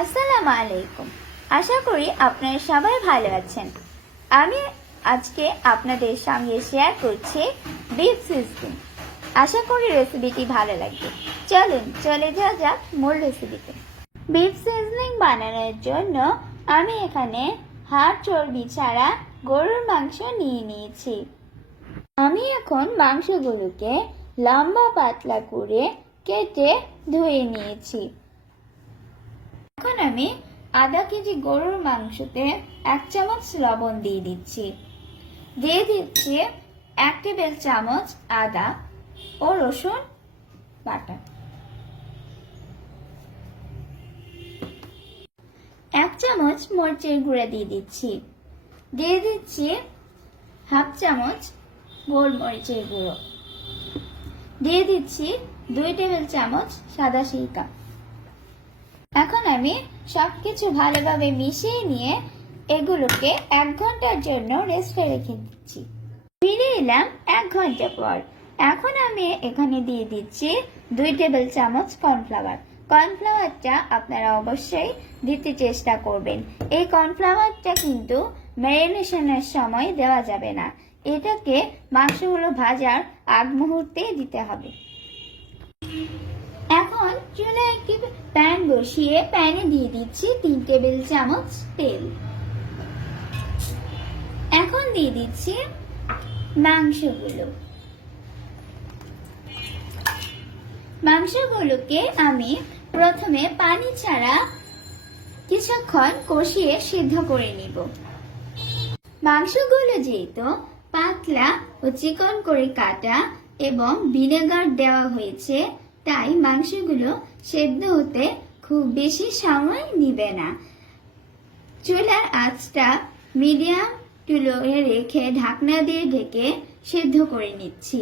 আসসালামু আলাইকুম। আশা করি আপনারা সবাই ভালো আছেন। আমি আজকে আপনাদের সঙ্গে শেয়ার করছি বিফ সিজলিং। আশা করি রেসিপিটি ভালো লাগবে। চলুন চলে যাওয়া যাক মূল রেসিপিতে। বিফ সিজলিং বানানোর জন্য আমি এখানে হাড় চর্বি ছাড়া গরুর মাংস নিয়ে নিয়েছি। আমি এখন মাংসগুলোকে লম্বা পাতলা করে কেটে ধুয়ে নিয়েছি। এখন আমি আধা কেজি গরুর মাংসতে 1 চামচ লবণ দিয়ে দিচ্ছি। দিয়ে দিচ্ছি 1 টেবিল চামচ আদা ও রসুন বাটা, 1 চামচ মরিচের গুঁড়া দিয়ে দিচ্ছি। দিয়ে দিচ্ছি 1/2 চামচ গোলমরিচের গুঁড়ো। দিয়ে দিচ্ছি 2 টেবিল চামচ সাদা সিরকা। এখন আমি সবকিছু ভালোভাবে মিশিয়ে নিয়ে এগুলোকে 1 ঘন্টার জন্য রেস্টে রেখে দিচ্ছি। ফিরে এলাম 1 ঘন্টা পর। এখন আমি এখানে দিয়ে দিচ্ছি 2 টেবিল চামচ কর্নফ্লাওয়ার। কর্নফ্লাওয়ারটা আপনারা অবশ্যই দিতে চেষ্টা করবেন। এই কর্নফ্লাওয়ারটা কিন্তু ম্যারিনেশনের সময় দেওয়া যাবে না, এটাকে মাংসগুলো ভাজার আগ মুহূর্তে দিতে হবে। এখন চুলায় একটি প্যান বসিয়ে প্যানে দিয়ে দিচ্ছি 3 টেবিল চামচ তেল। এখন দিয়ে দিচ্ছি মাংসগুলোকে আমি প্রথমে পানি ছাড়া কিছুক্ষণ কষিয়ে সিদ্ধ করে নিব। মাংসগুলো যেহেতু পাতলা ও চিকন করে কাটা এবং ভিনেগার দেওয়া হয়েছে, তাই মাংসগুলো সেদ্ধ হতে খুব বেশি সময় নিবে না। চুলার আঁচটা মিডিয়াম টু লোয়ে রেখে ঢাকনা দিয়ে ঢেকে সেদ্ধ করে নিচ্ছি।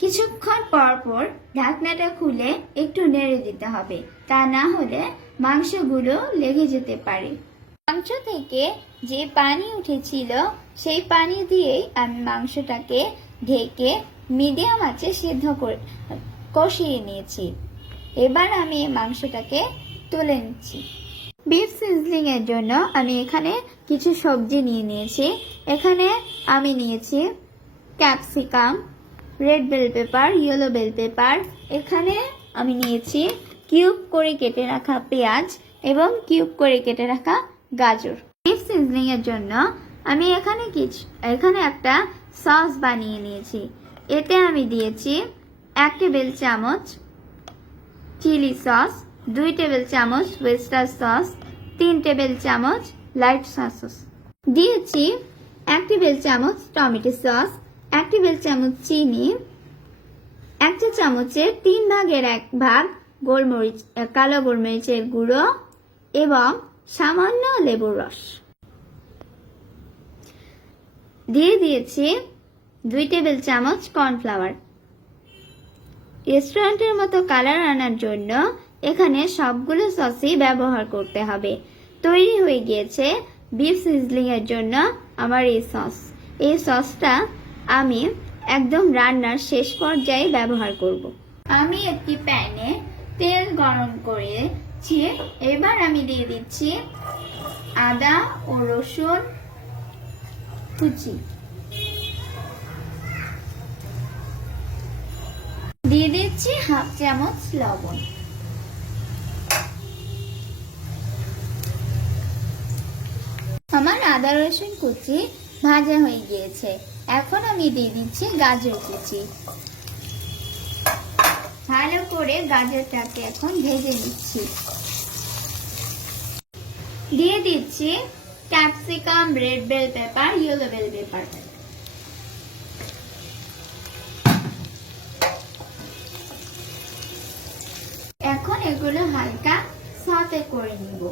কিছুক্ষণ পর পর ঢাকনাটা খুলে একটু নেড়ে দিতে হবে, তা না হলে মাংসগুলো লেগে যেতে পারে। মাংস থেকে যে পানি উঠেছিল সেই পানি দিয়েই আমি মাংসটাকে ঢেকে মিডিয়াম আঁচে সিদ্ধ করে কষিয়ে নিয়েছি। এবার আমি মাংসটাকে তুলে নিচ্ছি। বিফ সিজলিং এর জন্য আমি এখানে কিছু সবজি নিয়ে নিয়েছি। এখানে আমি নিয়েছি capsicum, red bell pepper, yellow bell pepper. এখানে আমি নিয়েছি কিউব করে কেটে রাখা পেঁয়াজ এবং কিউব করে কেটে রাখা গাজর। বিফ সিজলিং এর জন্য আমি এখানে একটা সস বানিয়ে নিয়েছি। এতে আমি দিয়েছি 1 টেবিল চামচ চিলি সস, 2 টেবিল চামচ ওয়েস্টার সস, 3 টেবিল চামচ লাইট সস। দিয়েছি 1 টেবিল চামচ টমেটো সস, 1 টেবিল চামচ চিনি, 1 চা চামচের 3 ভাগের 1 ভাগ কালো গোলমরিচের গুঁড়ো এবং সামান্য লেবুর রস। দিয়ে দিয়েছি 2 টেবিল চামচ কর্নফ্লাওয়ার। রেস্টুরেন্টের মতো কালার আনার জন্য এখানে সবগুলো সসই ব্যবহার করতে হবে। তৈরি হয়ে গিয়েছে বিফ সিজলিং এর জন্য আমার এই সস। এই সসটা আমি একদম রান্নার শেষ পর্যায়ে ব্যবহার করব। আমি একটি প্যানে তেল গরম করেছি। এবার আমি দিয়ে দিচ্ছি আদা ও রসুন কুচি। দিয়ে দিচ্ছি 1/2 চামচ লবণ। আমার আদা রসুন কুচি ভাজা হয়ে গিয়েছে। এখন আমি দিয়ে দিচ্ছি গাজর কুচি। ভালো করে গাজরটাকে এখন ভেজে নিচ্ছি। দিয়ে দিচ্ছি capsicum, red bell pepper, yellow bell pepper. এখন এগুলো হালকা সতে করে নিব।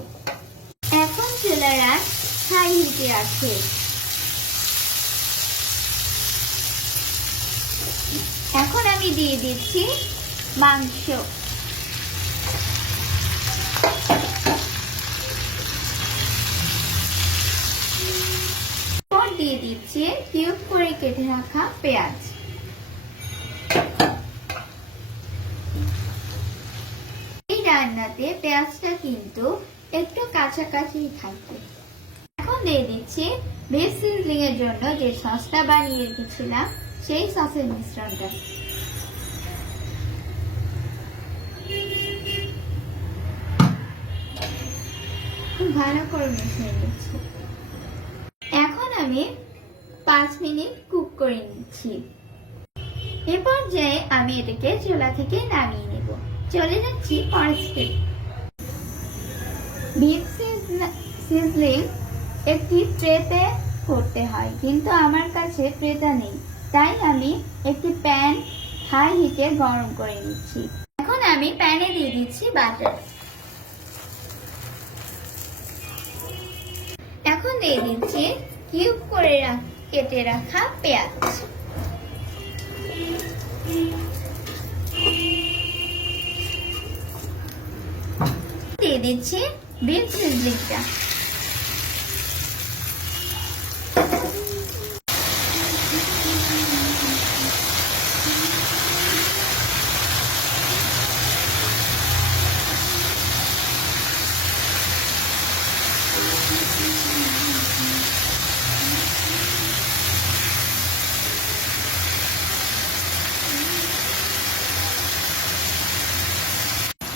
এখন চুলার আঁচ হাই হিটে আছে। এখন আমি দিয়ে দিচ্ছি মাংস। দিয়ে দিচ্ছি কিউব করে কেটে রাখা পেঁয়াজ। রান্নাতে পেঁয়াজটা কিন্তু একটু কাছাকাছি থাকবে। এখন দিয়ে দিচ্ছি বিফ সিজলিং এর জন্য যে সসটা বানিয়ে রেখেছিলাম সেই সসের মিশ্রণটা। খুব ভালো করে মিশিয়ে নিচ্ছি। এখন আমি 5 মিনিট কুক করে নিচ্ছি। এ পর্যায়ে আমি এটাকে চুলা থেকে নামিয়ে নেব। চলে যাচ্ছি পরের স্টেপ। বিফ সিজলিং একটি ট্রেতে করতে হয়, কিন্তু আমার কাছে ট্রেটা নেই, তাই আমি একটি প্যান হাই হিটে গরম করে নিচ্ছি। এখন আমি প্যানে দিয়ে দিচ্ছি বাটার। এখন দিয়ে দিচ্ছি কিউব করে কেটে রাখা পেঁয়াজ। দিয়ে দিচ্ছি বিফ সিজলিংটা।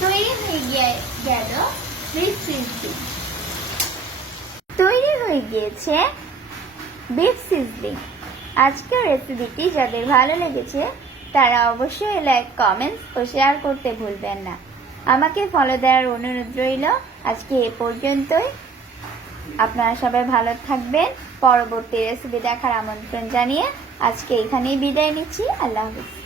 তৈরি হয়ে গেল বিফ সিজলিং। তৈরি হয়ে গিয়েছে বিফ সিজলিং। আজকের রেসিপিটি যাদের ভালো লেগেছে তারা অবশ্যই লাইক, কমেন্টস ও শেয়ার করতে ভুলবেন না। আমাকে ফলো দেওয়ার অনুরোধ রইল। আজকে এ পর্যন্তই। আপনারা সবাই ভালো থাকবেন। পরবর্তী রেসিপি দেখার আমন্ত্রণ জানিয়ে আজকে এখানেই বিদায় নিচ্ছি। আল্লাহ হাফেজ।